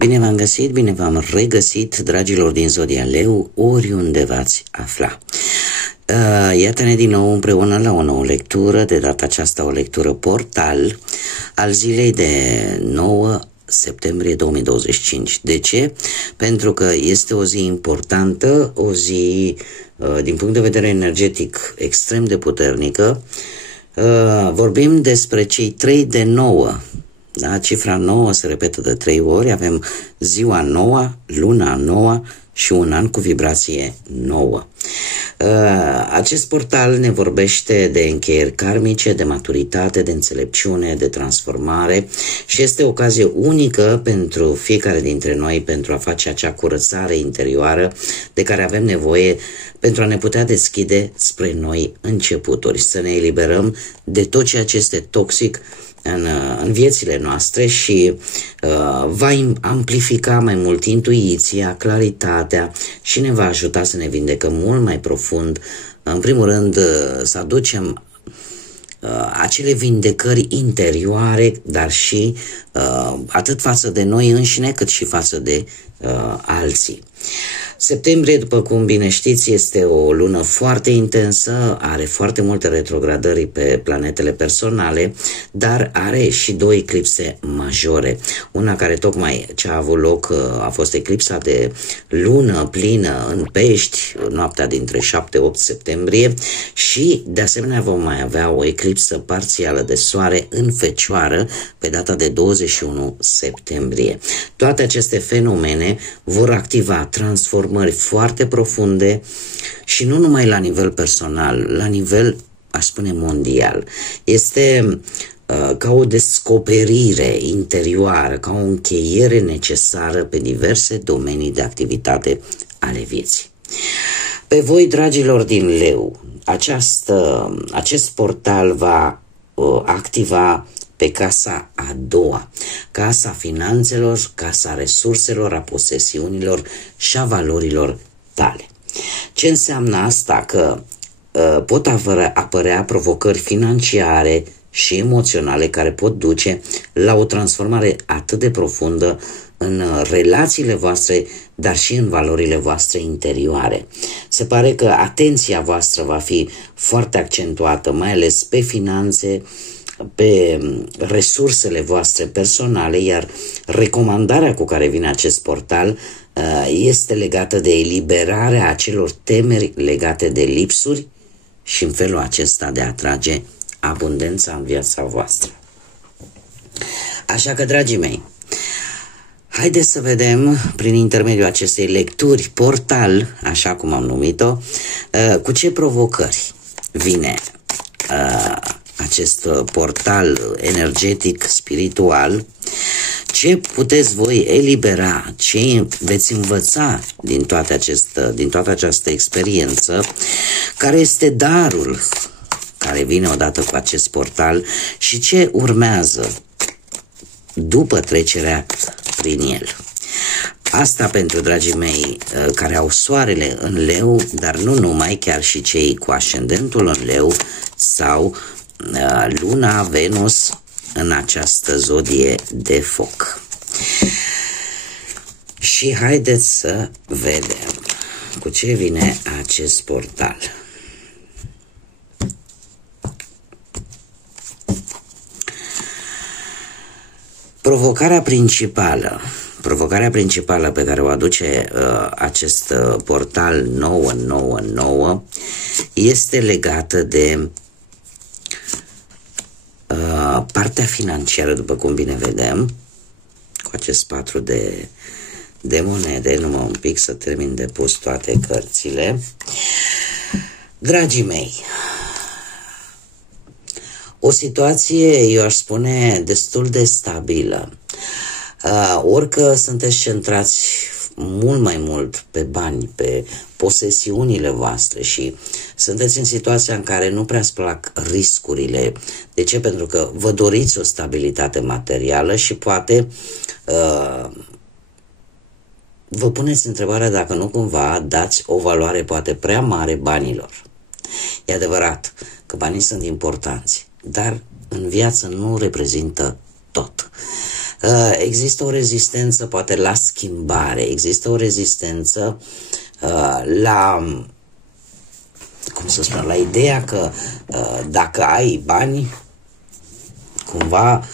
Bine v-am găsit, bine v-am regăsit, dragilor din Zodia Leu, oriunde v-ați afla. Iată-ne din nou împreună la o nouă lectură, de data aceasta o lectură portal al zilei de 9 septembrie 2025. De ce? Pentru că este o zi importantă, o zi din punct de vedere energetic extrem de puternică. Vorbim despre cei 3 de 9. Da? Cifra 9 se repetă de 3 ori, avem ziua 9, luna 9 și un an cu vibrație 9. Acest portal ne vorbește de încheieri karmice, de maturitate, de înțelepciune, de transformare și este o ocazie unică pentru fiecare dintre noi pentru a face acea curățare interioară de care avem nevoie pentru a ne putea deschide spre noi începuturi, să ne eliberăm de tot ceea ce este toxic în viețile noastre și va amplifica mai mult intuiția, claritatea și ne va ajuta să ne vindecăm mult mai profund. În primul rând să aducem acele vindecări interioare, dar și atât față de noi înșine cât și față de alții. Septembrie, după cum bine știți, este o lună foarte intensă, are foarte multe retrogradări pe planetele personale, dar are și 2 eclipse majore. Una care tocmai ce a avut loc a fost eclipsa de lună plină în Pești, noaptea dintre 7-8 septembrie și de asemenea vom mai avea o eclipsă parțială de soare în Fecioară pe data de 21 septembrie. Toate aceste fenomene vor activa transformări foarte profunde și nu numai la nivel personal, la nivel, aș spune, mondial. Este ca o descoperire interioară, ca o încheiere necesară pe diverse domenii de activitate ale vieții. Pe voi, dragilor din Leu, acest portal va activa pe casa a doua, casa finanțelor, casa resurselor, a posesiunilor și a valorilor tale. Ce înseamnă asta? Că pot apărea provocări financiare și emoționale care pot duce la o transformare atât de profundă în relațiile voastre, dar și în valorile voastre interioare. Se pare că atenția voastră va fi foarte accentuată, mai ales pe finanțe, pe resursele voastre personale, iar recomandarea cu care vine acest portal este legată de eliberarea acelor temeri legate de lipsuri și în felul acesta de a atrage abundența în viața voastră. Așa că, dragii mei, haideți să vedem prin intermediul acestei lecturi portal, așa cum am numit-o, cu ce provocări vine acest portal energetic, spiritual, ce puteți voi elibera, ce veți învăța din toată această experiență, care este darul care vine odată cu acest portal și ce urmează după trecerea prin el. Asta pentru dragii mei care au soarele în Leu, dar nu numai, chiar și cei cu ascendentul în Leu sau Luna, Venus în această zodie de foc. Și haideți să vedem cu ce vine acest portal. Provocarea principală pe care o aduce acest portal 999 este legată de partea financiară, după cum bine vedem, cu acest 4 de monede, numai un pic să termin de pus toate cărțile. Dragii mei, o situație, eu aș spune, destul de stabilă. Orică sunteți centrați mult mai mult pe bani, pe posesiunile voastre și sunteți în situația în care nu prea-ți plac riscurile. De ce? Pentru că vă doriți o stabilitate materială și poate vă puneți întrebarea dacă nu cumva dați o valoare poate prea mare banilor. E adevărat că banii sunt importanți, dar în viață nu reprezintă tot. Există o rezistență poate la schimbare, există o rezistență la, cum să spun, la ideea că dacă ai bani, cumva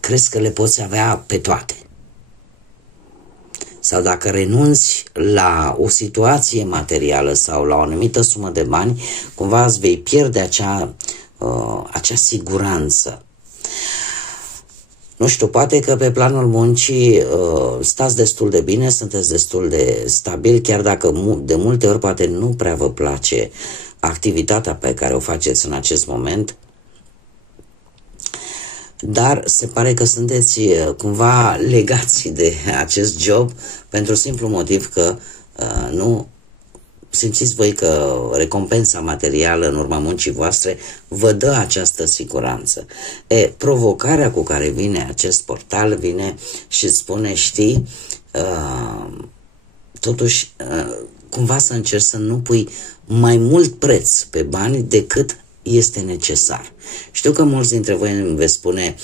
crezi că le poți avea pe toate. Sau dacă renunți la o situație materială sau la o anumită sumă de bani, cumva îți vei pierde acea siguranță. Nu știu, poate că pe planul muncii stați destul de bine, sunteți destul de stabil, chiar dacă de multe ori poate nu prea vă place activitatea pe care o faceți în acest moment, dar se pare că sunteți cumva legați de acest job pentru simplu motiv că nu simțiți voi că recompensa materială în urma muncii voastre vă dă această siguranță. Provocarea cu care vine acest portal vine și îți spune, știi, totuși cumva să încerci să nu pui mai mult preț pe bani decât este necesar. Știu că mulți dintre voi îmi veți spune,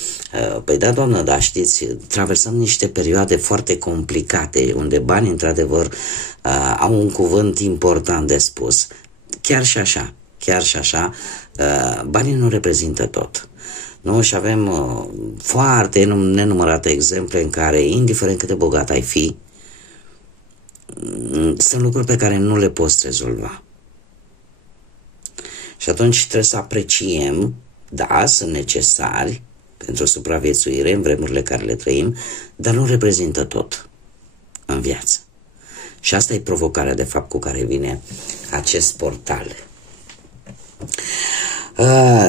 păi da, doamnă, dar știți, traversăm niște perioade foarte complicate, unde banii, într-adevăr, au un cuvânt important de spus. Chiar și așa, banii nu reprezintă tot. Nu? Și avem foarte nenumărate exemple în care, indiferent cât de bogat ai fi, sunt lucruri pe care nu le poți rezolva. Și atunci trebuie să apreciem, da, sunt necesari pentru supraviețuire în vremurile care le trăim, dar nu reprezintă tot în viață. Și asta e provocarea, de fapt, cu care vine acest portal.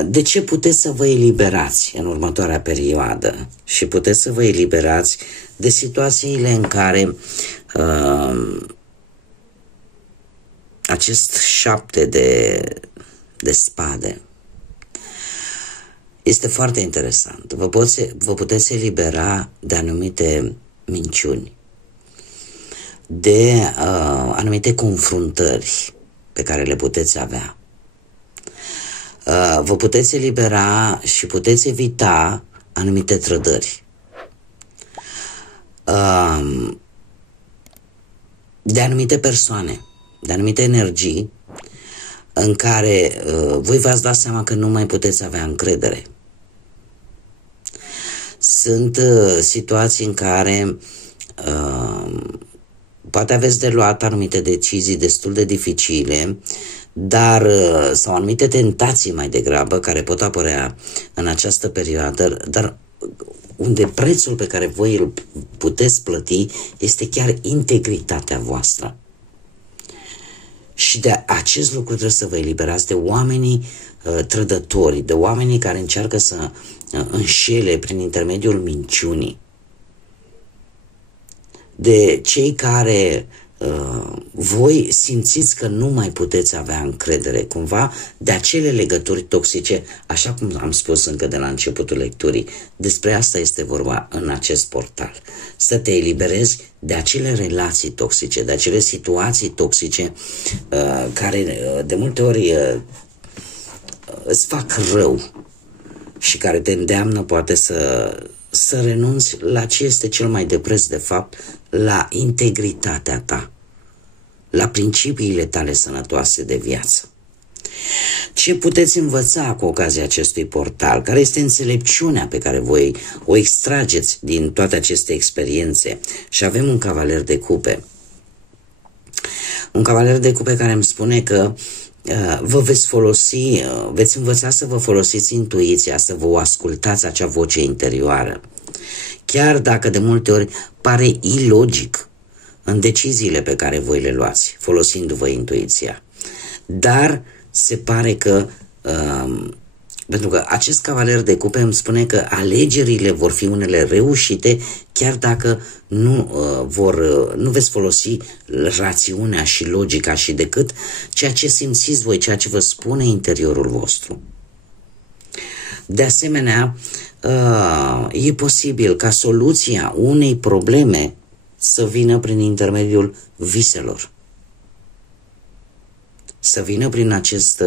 De ce puteți să vă eliberați în următoarea perioadă? Și puteți să vă eliberați de situațiile în care acest 7 de spade este foarte interesant. Vă puteți elibera de anumite minciuni, de anumite confruntări pe care le puteți avea. Vă puteți elibera și puteți evita anumite trădări. De anumite persoane, de anumite energii în care voi v-ați dat seama că nu mai puteți avea încredere. Sunt situații în care poate aveți de luat anumite decizii destul de dificile, dar sau anumite tentații mai degrabă care pot apărea în această perioadă, dar unde prețul pe care voi îl puteți plăti este chiar integritatea voastră. Și de acest lucru trebuie să vă eliberați de oamenii trădători, de oamenii care încearcă să înșele prin intermediul minciunii, de cei care voi simțiți că nu mai puteți avea încredere, cumva, de acele legături toxice, așa cum am spus încă de la începutul lecturii. Despre asta este vorba în acest portal. Să te eliberezi de acele relații toxice, de acele situații toxice care de multe ori îți fac rău și care te îndeamnă poate să renunți la ce este cel mai de preț, de fapt, la integritatea ta, la principiile tale sănătoase de viață. Ce puteți învăța cu ocazia acestui portal? Care este înțelepciunea pe care voi o extrageți din toate aceste experiențe? Și avem un cavaler de cupe. Un cavaler de cupe care îmi spune că vă veți folosi, veți învăța să vă folosiți intuiția, să vă ascultați acea voce interioară. Chiar dacă de multe ori pare ilogic în deciziile pe care voi le luați, folosindu-vă intuiția. Dar se pare că, pentru că acest cavaler de cupe îmi spune că alegerile vor fi unele reușite, chiar dacă nu veți folosi rațiunea și logica și decât ceea ce simțiți voi, ceea ce vă spune interiorul vostru. De asemenea, e posibil ca soluția unei probleme să vină prin intermediul viselor. Să vină prin acest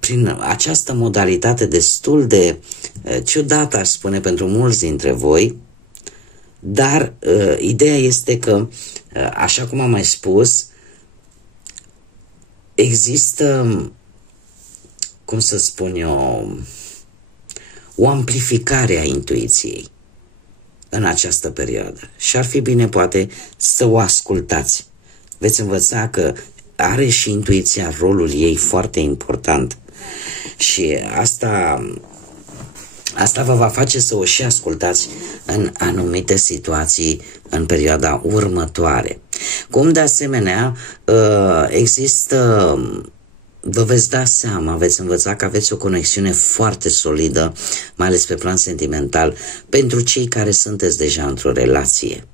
prin această modalitate destul de ciudată, aș spune, pentru mulți dintre voi, dar ideea este că, așa cum am mai spus, există, cum să spun eu, o amplificare a intuiției în această perioadă și ar fi bine poate să o ascultați. Veți învăța că are și intuiția rolul ei foarte important și asta vă va face să o și ascultați în anumite situații în perioada următoare. Cum de asemenea există, vă veți da seama, veți învăța că aveți o conexiune foarte solidă, mai ales pe plan sentimental, pentru cei care sunteți deja într-o relație.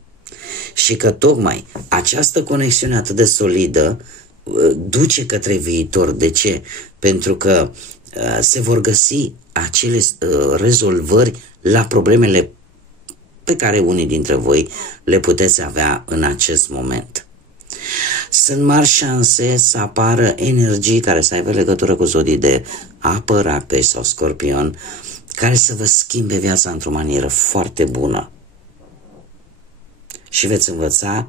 Și că tocmai această conexiune atât de solidă duce către viitor. De ce? Pentru că se vor găsi acele rezolvări la problemele pe care unii dintre voi le puteți avea în acest moment. Sunt mari șanse să apară energii care să aibă legătură cu zodii de apă, rape sau scorpion, care să vă schimbe viața într-o manieră foarte bună. Și veți învăța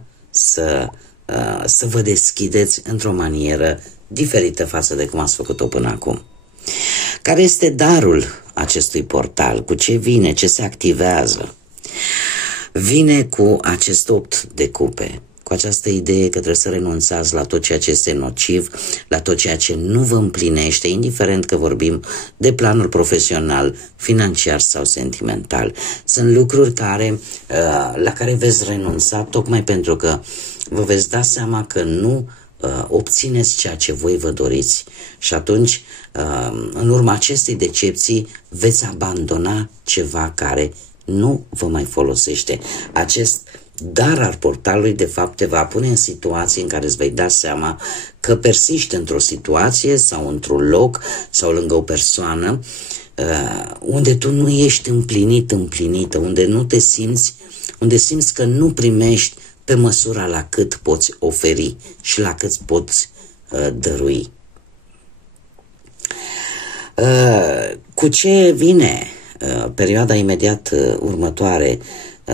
să vă deschideți într-o manieră diferită față de cum ați făcut-o până acum. Care este darul acestui portal? Cu ce vine? Ce se activează? Vine cu acest 8 de cupe, cu această idee că trebuie să renunțați la tot ceea ce este nociv, la tot ceea ce nu vă împlinește, indiferent că vorbim de planul profesional, financiar sau sentimental. Sunt lucruri la care veți renunța tocmai pentru că vă veți da seama că nu obțineți ceea ce voi vă doriți și atunci, în urma acestei decepții, veți abandona ceva care nu vă mai folosește. Acest dar al portalului, de fapt, te va pune în situații în care îți vei da seama că persiști într-o situație sau într-un loc sau lângă o persoană unde tu nu ești împlinită, unde nu te simți, unde simți că nu primești pe măsura la cât poți oferi și la cât poți dărui. Cu ce vine perioada imediat următoare,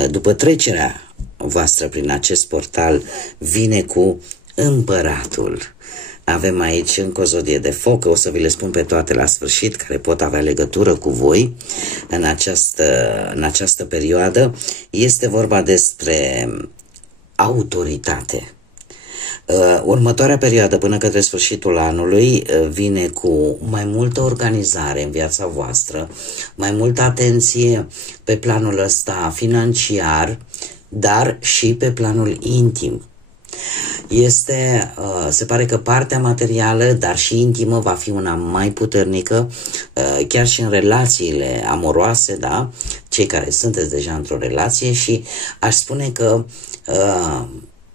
după trecerea voastră prin acest portal, vine cu Împăratul. Avem aici încă o zodie de foc, o să vi le spun pe toate la sfârșit, care pot avea legătură cu voi în această perioadă. Este vorba despre autoritate. Următoarea perioadă, până către sfârșitul anului, vine cu mai multă organizare în viața voastră, mai multă atenție pe planul ăsta financiar, dar și pe planul intim. Se pare că partea materială, dar și intimă, va fi una mai puternică, chiar și în relațiile amoroase, da? Cei care sunteți deja într-o relație, și aș spune că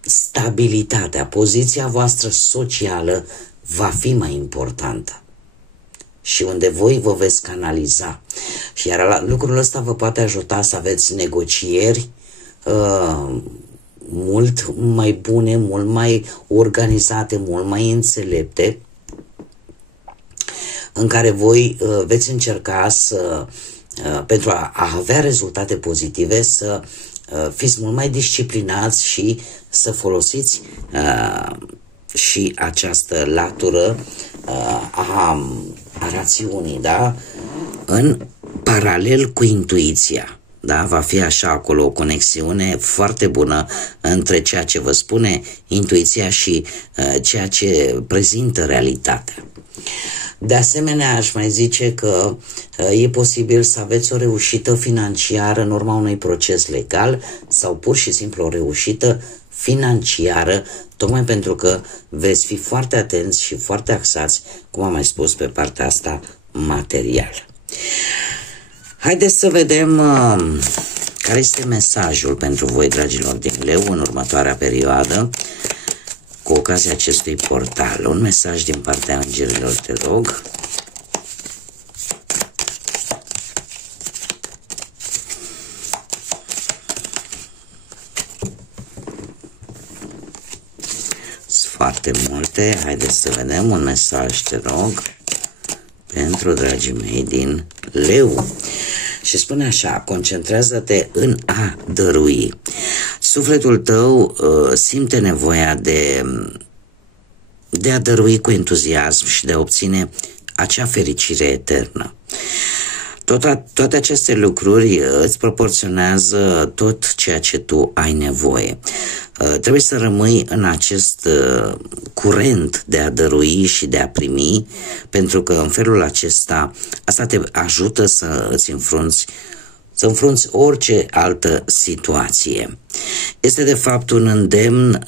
stabilitatea, poziția voastră socială va fi mai importantă și unde voi vă veți canaliza. Și iar lucrul ăsta vă poate ajuta să aveți negocieri mult mai bune, mult mai organizate, mult mai înțelepte, în care voi veți încerca pentru a avea rezultate pozitive, să fiți mult mai disciplinați și să folosiți și această latură a rațiunii, da? În paralel cu intuiția. Da? Va fi așa acolo o conexiune foarte bună între ceea ce vă spune intuiția și ceea ce prezintă realitatea. De asemenea, aș mai zice că e posibil să aveți o reușită financiară în urma unui proces legal sau pur și simplu o reușită financiară, tocmai pentru că veți fi foarte atenți și foarte axați, cum am mai spus, pe partea asta materială. Haideți să vedem care este mesajul pentru voi, dragilor din Leu, în următoarea perioadă, cu ocazia acestui portal. Un mesaj din partea îngerilor, te rog. Sunt foarte multe. Haideți să vedem un mesaj, te rog. pentru dragii mei din Leu. Și spune așa: concentrează-te în a dărui. Sufletul tău simte nevoia de a dărui cu entuziasm și de a obține acea fericire eternă. Toate aceste lucruri îți proporționează tot ceea ce tu ai nevoie. Trebuie să rămâi în acest curent de a dărui și de a primi, pentru că în felul acesta asta te ajută să îți înfrunți orice altă situație. Este de fapt un îndemn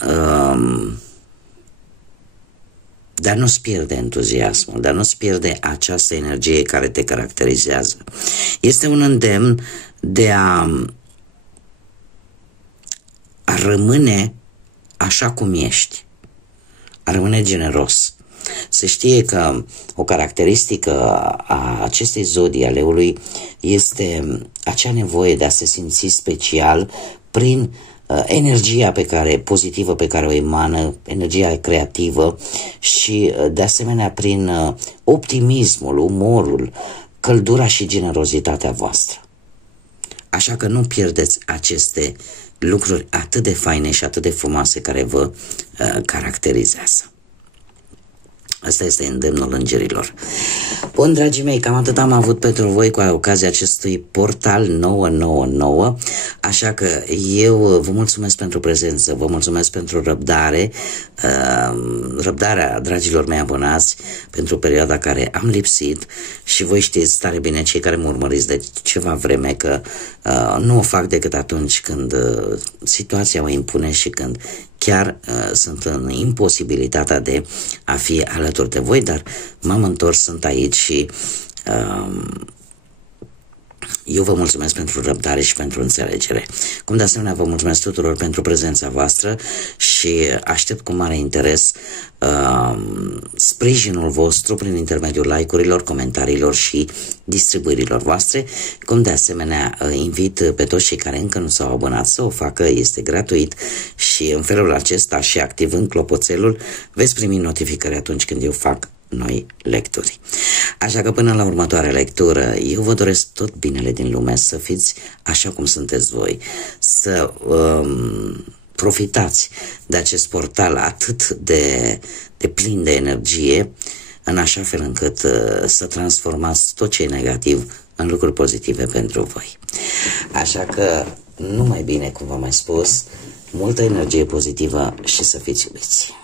de a nu-ți pierde entuziasmul, de a nu-ți pierde această energie care te caracterizează. Este un îndemn de a rămâne așa cum ești, a rămâne generos. Se știe că o caracteristică a acestei zodii a Leului este acea nevoie de a se simți special prin energia pozitivă pe care o emană, energia creativă și de asemenea prin optimismul, umorul, căldura și generozitatea voastră. Așa că nu pierdeți aceste lucruri atât de faine și atât de frumoase care vă caracterizează. Asta este îndemnul îngerilor. Bun, dragii mei, cam atât am avut pentru voi cu ocazia acestui portal 999, așa că eu vă mulțumesc pentru prezență, vă mulțumesc pentru răbdare, răbdarea dragilor mei abonați pentru perioada care am lipsit și voi știți tare bine, cei care mă urmăriți de ceva vreme, că nu o fac decât atunci când situația o impune și când chiar sunt în imposibilitatea de a fi alături de voi, dar m-am întors, sunt aici și eu vă mulțumesc pentru răbdare și pentru înțelegere. Cum de asemenea vă mulțumesc tuturor pentru prezența voastră și aștept cu mare interes sprijinul vostru prin intermediul like-urilor, comentariilor și distribuirilor voastre. Cum de asemenea invit pe toți cei care încă nu s-au abonat să o facă, este gratuit și în felul acesta și activând clopoțelul veți primi notificări atunci când eu fac noi lecturi. Așa că până la următoarea lectură, eu vă doresc tot binele din lume, să fiți așa cum sunteți voi, să profitați de acest portal atât de plin de energie, în așa fel încât să transformați tot ce e negativ în lucruri pozitive pentru voi. Așa că numai bine, cum v-am mai spus, multă energie pozitivă și să fiți iubiți.